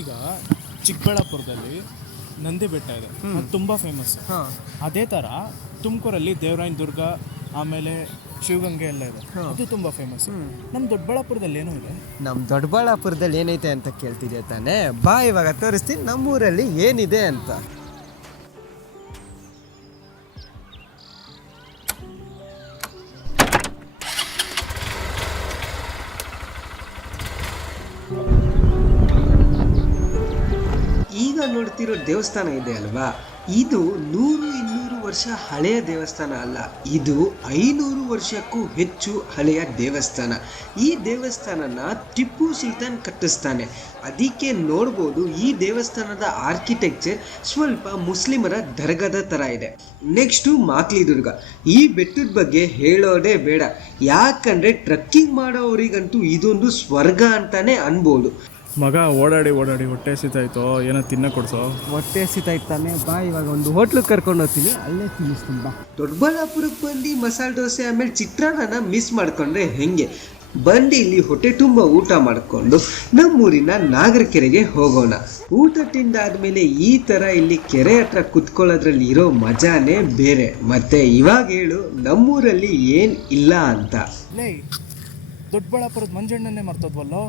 ಈಗ ಚಿಕ್ಕಬಳ್ಳಾಪುರದಲ್ಲಿ ನಂದಿ ಬೆಟ್ಟ ಇದೆ, ಅದು ತುಂಬ ಫೇಮಸ್. ಅದೇ ಥರ ತುಮಕೂರಲ್ಲಿ ದೇವರಾಯನ ದುರ್ಗ, ಆಮೇಲೆ ಶಿವಗಂಗೆ ಎಲ್ಲ ಇದೆ, ಅದು ತುಂಬ ಫೇಮಸ್. ನಮ್ಮ ದೊಡ್ಡಬಳ್ಳಾಪುರದಲ್ಲಿ ಏನೂ ಇದೆ. ನಮ್ಮ ದೊಡ್ಡಬಳ್ಳಾಪುರದಲ್ಲಿ ಏನೈತೆ ಅಂತ ಕೇಳ್ತಿದ್ಯಾ ತಾನೇ? ಬಾ ಇವಾಗ ತೋರಿಸ್ತೀನಿ ನಮ್ಮೂರಲ್ಲಿ ಏನಿದೆ ಅಂತ. ಈಗ ನೋಡ್ತಿರೋ ದೇವಸ್ಥಾನ ಇದೆ ಅಲ್ವಾ, ಇದು 100-200 ವರ್ಷ ಹಳೆಯ ದೇವಸ್ಥಾನ ಅಲ್ಲ, ಇದು 500 ವರ್ಷಕ್ಕೂ ಹೆಚ್ಚು ಹಳೆಯ ದೇವಸ್ಥಾನ. ಈ ದೇವಸ್ಥಾನನ ಟಿಪ್ಪು ಸುಲ್ತಾನ್ ಕಟ್ಟಿಸ್ತಾನೆ. ಅದಕ್ಕೆ ನೋಡ್ಬೋದು ಈ ದೇವಸ್ಥಾನದ ಆರ್ಕಿಟೆಕ್ಚರ್ ಸ್ವಲ್ಪ ಮುಸ್ಲಿಮರ ದರ್ಗಾದ ಥರ ಇದೆ. ನೆಕ್ಸ್ಟು ಮಾಕ್ಲಿ ದುರ್ಗ. ಈ ಬೆಟ್ಟದ ಬಗ್ಗೆ ಹೇಳೋದೇ ಬೇಡ, ಯಾಕಂದರೆ ಟ್ರಕ್ಕಿಂಗ್ ಮಾಡೋವರಿಗಂತೂ ಇದೊಂದು ಸ್ವರ್ಗ ಅಂತಾನೆ ಅನ್ಬೋದು. ಮಗ ಓಡಾಡಿ ಹೊಟ್ಟೆ ಸಿತಾಯ್ತೋ, ಏನೋ ತಿನ್ನೋ ಕೊಡ್ಸೋ. ಹೊಟ್ಟೆ ಸಿತಾಯ್ತಾನೆ, ಬಾ ಇವಾಗ ಒಂದು ಹೋಟ್ಲಿಗೆ ಕರ್ಕೊಂಡು ಹೋಗ್ತೀನಿ, ಅಲ್ಲೇ ತಿನ್ನಿಸ್ತೀನಿ ಬಾ. ದೊಡ್ಡಬಳ್ಳಾಪುರಕ್ಕೆ ಬಂದು ಮಸಾಲೆ ದೋಸೆ ಆಮೇಲೆ ಚಿತ್ರಾನ್ನ ಮಿಸ್ ಮಾಡ್ಕೊಂಡ್ರೆ ಹೆಂಗೆ? ಬಂದು ಇಲ್ಲಿ ಹೊಟ್ಟೆ ತುಂಬ ಊಟ ಮಾಡಿಕೊಂಡು ನಮ್ಮೂರಿನ ನಾಗರಕೆರೆಗೆ ಹೋಗೋಣ. ಊಟ ತಿಂದಾದ್ಮೇಲೆ ಈ ಥರ ಇಲ್ಲಿ ಕೆರೆ ಹತ್ರ ಕುತ್ಕೊಳ್ಳೋದ್ರಲ್ಲಿ ಇರೋ ಮಜಾನೇ ಬೇರೆ. ಮತ್ತೆ ಇವಾಗ ಹೇಳು, ನಮ್ಮೂರಲ್ಲಿ ಏನು ಇಲ್ಲ ಅಂತ. ಲೇ, ದೊಡ್ಡಬಳ್ಳಾಪುರದ ಮಂಜಣ್ಣನ್ನೇ ಮರ್ತೋದ್ವಲ್ಲೋ.